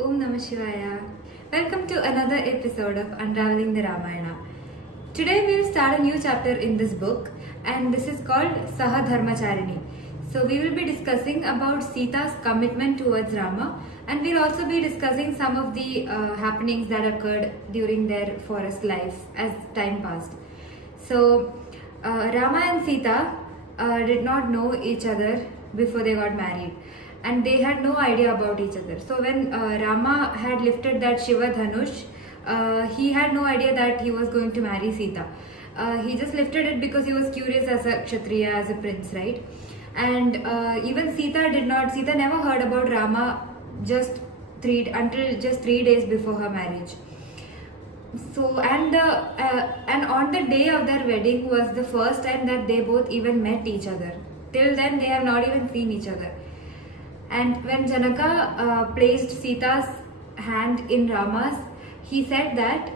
Om Namah Shivaya. Welcome to another episode of Unravelling the Ramayana. Today we'll start a new chapter in this book, and this is called Sahadharmacharini. So we will be discussing about Sita's commitment towards Rama, and we'll also be discussing some of the happenings that occurred during their forest life as time passed. So Rama and Sita did not know each other before they got married, and they had no idea about each other. So when Rama had lifted that Shiva Dhanush, he had no idea that he was going to marry Sita. He just lifted it because he was curious as a Kshatriya, as a prince, right? And even Sita never heard about Rama until just 3 days before her marriage. So and on the day of their wedding was the first time that they both even met each other. Till then they have not even seen each other. And when Janaka placed Sita's hand in Rama's, he said that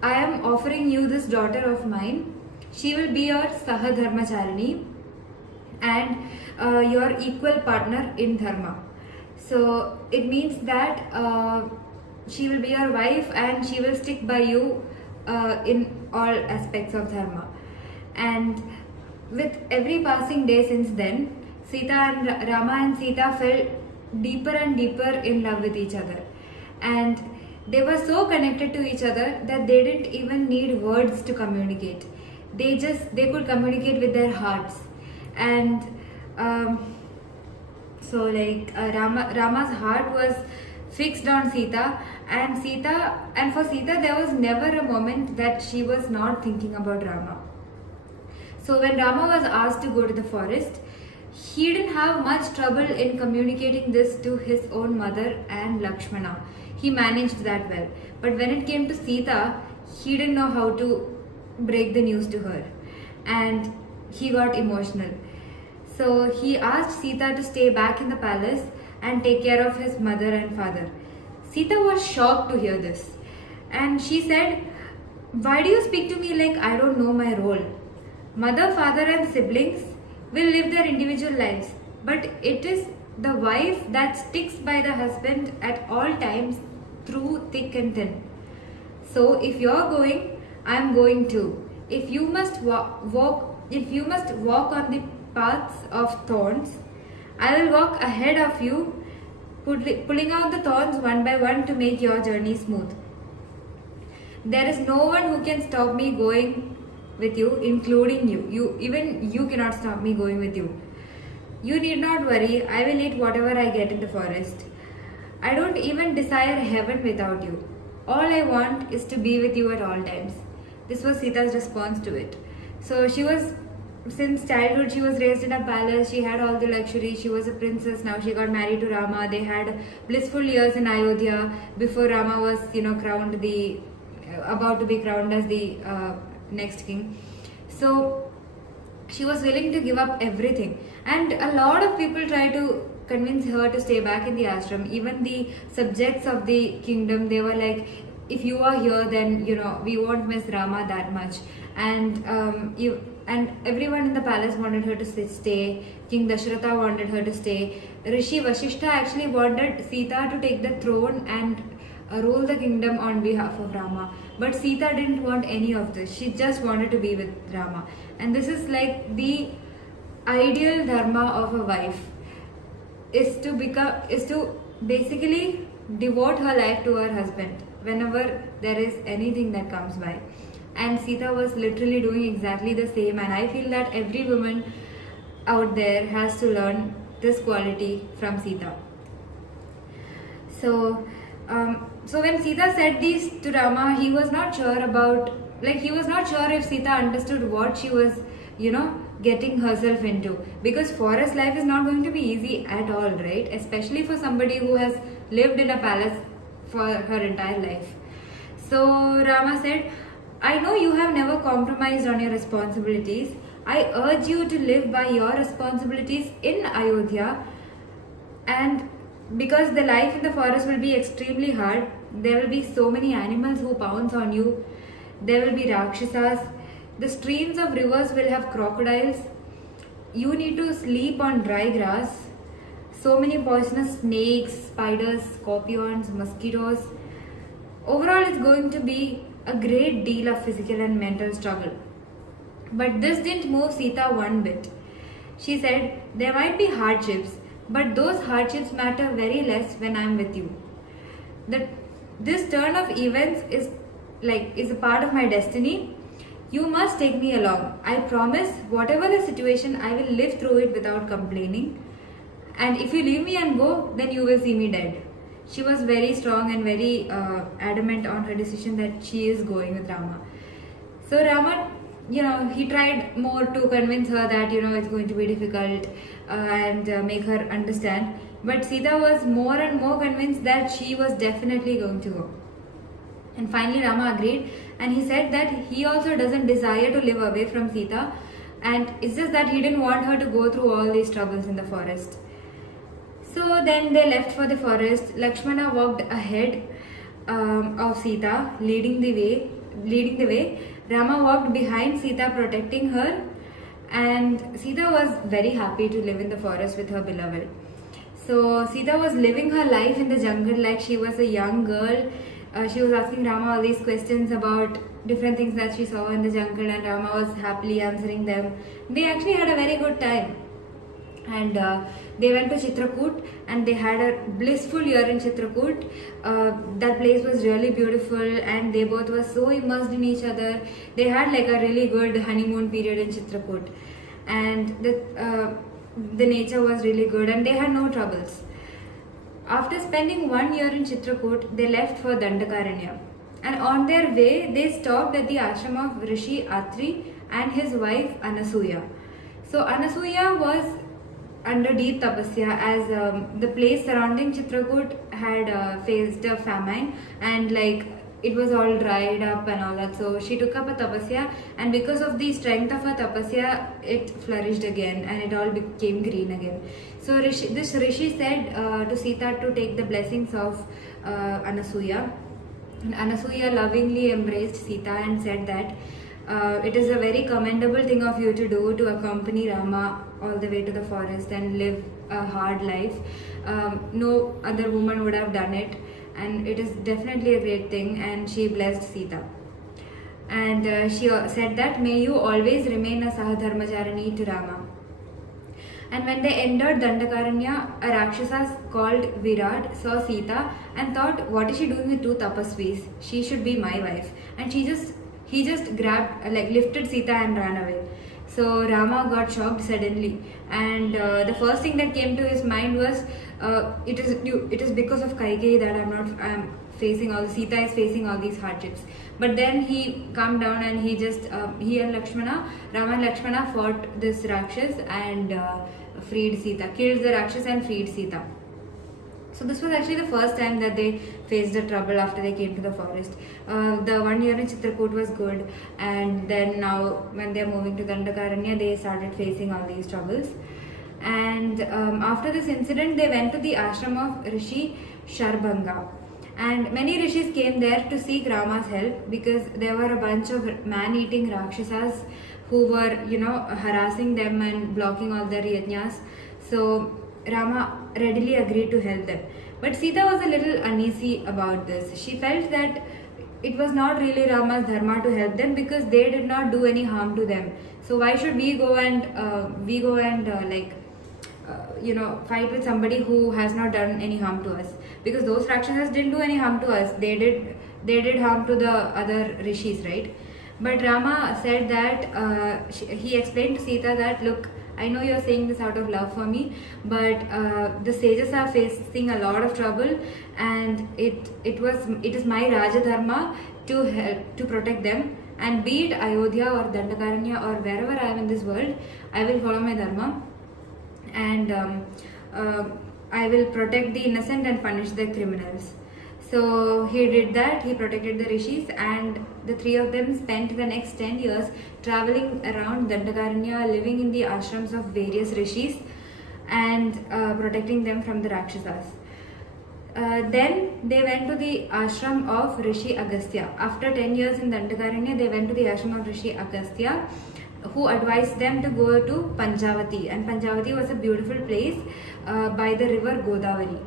I am offering you this daughter of mine. She will be your Sahadharmacharini and your equal partner in dharma. So it means that she will be your wife and she will stick by you in all aspects of dharma. And with every passing day since then, Rama and Sita fell deeper and deeper in love with each other. And they were so connected to each other that they didn't even need words to communicate. They could communicate with their hearts. And Rama's heart was fixed on Sita, and for Sita there was never a moment that she was not thinking about Rama. So when Rama was asked to go to the forest, he didn't have much trouble in communicating this to his own mother and Lakshmana. He managed that well. But when it came to Sita, he didn't know how to break the news to her, and he got emotional. So he asked Sita to stay back in the palace and take care of his mother and father. Sita was shocked to hear this, and she said, "Why do you speak to me like I don't know my role? Mother, father and siblings will live their individual lives, but it is the wife that sticks by the husband at all times through thick and thin. So if you're going, I'm going too. If you must walk on the paths of thorns, I will walk ahead of you, pulling out the thorns one by one to make your journey smooth. There is no one who can stop me going with you, including you. Even you cannot stop me going with you. You need not worry, I will eat whatever I get in the forest. I don't even desire heaven without you. All I want is to be with you at all times." This was Sita's response to it. So since childhood she was raised in a palace, she had all the luxury, she was a princess, now she got married to Rama, they had blissful years in Ayodhya before Rama was about to be crowned as the next king. So she was willing to give up everything, and a lot of people tried to convince her to stay back in the ashram. Even the subjects of the kingdom, they were like, if you are here, then we won't miss Rama that much. And everyone in the palace wanted her to stay. King Dashratha wanted her to stay. Rishi Vashishta actually wanted Sita to take the throne and rule the kingdom on behalf of Rama. But Sita didn't want any of this. She just wanted to be with Rama. And this is like the ideal dharma of a wife, is to basically devote her life to her husband whenever there is anything that comes by. And Sita was literally doing exactly the same, and I feel that every woman out there has to learn this quality from Sita. So when Sita said this to Rama, he was not sure if Sita understood what she was, getting herself into. Because forest life is not going to be easy at all, right? Especially for somebody who has lived in a palace for her entire life. So Rama said, I know you have never compromised on your responsibilities. I urge you to live by your responsibilities in Ayodhya, and because the life in the forest will be extremely hard, there will be so many animals who pounce on you, there will be Rakshasas, the streams of rivers will have crocodiles, you need to sleep on dry grass, so many poisonous snakes, spiders, scorpions, mosquitoes. Overall, it's going to be a great deal of physical and mental struggle. But this didn't move Sita one bit. She said, there might be hardships, but those hardships matter very less when I'm with you. That this turn of events is a part of my destiny. You must take me along. I promise, whatever the situation, I will live through it without complaining. And if you leave me and go, then you will see me dead. She was very strong and very adamant on her decision that she is going with Rama. So Rama, he tried more to convince her that, it's going to be difficult and make her understand. But Sita was more and more convinced that she was definitely going to go. And finally Rama agreed, and he said that he also doesn't desire to live away from Sita, and it's just that he didn't want her to go through all these troubles in the forest. So then they left for the forest. Lakshmana walked ahead of Sita, leading the way. Rama walked behind Sita, protecting her, and Sita was very happy to live in the forest with her beloved. So Sita was living her life in the jungle like she was a young girl. She was asking Rama all these questions about different things that she saw in the jungle, and Rama was happily answering them. They actually had a very good time. And they went to Chitrakoot, and they had a blissful year in Chitrakoot. That place was really beautiful, and they both were so immersed in each other. They had like a really good honeymoon period in Chitrakoot, and the nature was really good, and they had no troubles. After spending 1 year in Chitrakoot, they left for Dandakaranya, and on their way they stopped at the ashram of Rishi Atri and his wife Anasuya. So Anasuya was under deep tapasya, as the place surrounding Chitrakoot had faced a famine, and it was all dried up and all that. So she took up a tapasya, and because of the strength of her tapasya, it flourished again and it all became green again. So this Rishi said to Sita to take the blessings of Anasuya. And Anasuya lovingly embraced Sita and said that it is a very commendable thing of you to do, to accompany Rama all the way to the forest and live a hard life. No other woman would have done it, and it is definitely a great thing. And she blessed Sita, and she said that may you always remain a Sahadharmacharani to Rama. And when they entered Dandakaranya, a Rakshasa called Virat saw Sita and thought, what is she doing with two tapasvis? She should be my wife. And he just grabbed, lifted Sita and ran away. So Rama got shocked suddenly, and the first thing that came to his mind was, it is because of Kaikeyi that I'm facing all. Sita is facing all these hardships. But then he calmed down, and he and Lakshmana, Rama and Lakshmana fought this Rakshas and freed Sita, killed the Rakshas and freed Sita. So this was actually the first time that they faced a trouble after they came to the forest. The 1 year in Chitrakoot was good, and then now when they are moving to Dandakaranya, they started facing all these troubles. And after this incident, they went to the ashram of Rishi Sharbanga. And many rishis came there to seek Rama's help, because there were a bunch of man-eating Rakshasas who were, harassing them and blocking all their yajnas. So Rama readily agreed to help them. But Sita was a little uneasy about this. She felt that it was not really Rama's dharma to help them, because they did not do any harm to them. So why should we go and fight with somebody who has not done any harm to us? Because those Rakshasas didn't do any harm to us. They did harm to the other rishis, right? But Rama said that he explained to Sita that, look, I know you're saying this out of love for me, but the sages are facing a lot of trouble, and it is my Raja Dharma to help, to protect them. And be it Ayodhya or Dandakaranya or wherever I am in this world, I will follow my dharma, and I will protect the innocent and punish the criminals. So he did that. He protected the rishis, and the three of them spent the next 10 years traveling around Dandakaranya, living in the ashrams of various rishis and protecting them from the Rakshasas. Then they went to the ashram of Rishi Agastya. After 10 years in Dandakaranya, they went to the ashram of Rishi Agastya, who advised them to go to Panchavati, and Panchavati was a beautiful place by the river Godavari.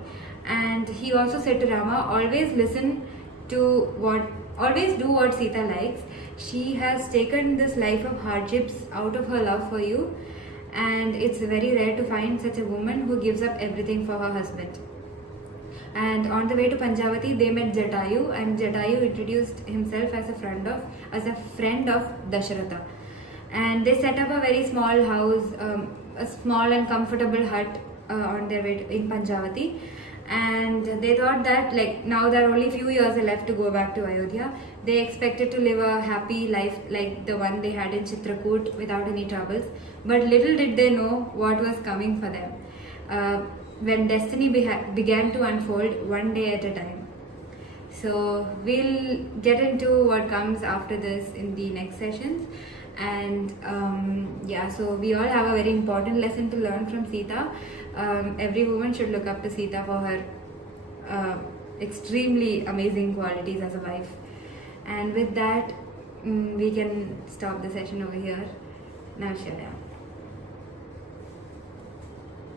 And he also said to Rama, always do what Sita likes. She has taken this life of hardships out of her love for you, and it's very rare to find such a woman who gives up everything for her husband. And on the way to Panchavati, they met Jatayu, and Jatayu introduced himself as a friend of Dasharatha. And they set up a very small house, a small and comfortable hut on their way in Panchavati. And they thought that, like, now there are only few years left to go back to Ayodhya. They expected to live a happy life like the one they had in Chitrakoot without any troubles. But little did they know what was coming for them when destiny began to unfold one day at a time. So we'll get into what comes after this in the next sessions. And so we all have a very important lesson to learn from Sita. Every woman should look up to Sita for her extremely amazing qualities as a wife. And with that, we can stop the session over here. Now, Shreya.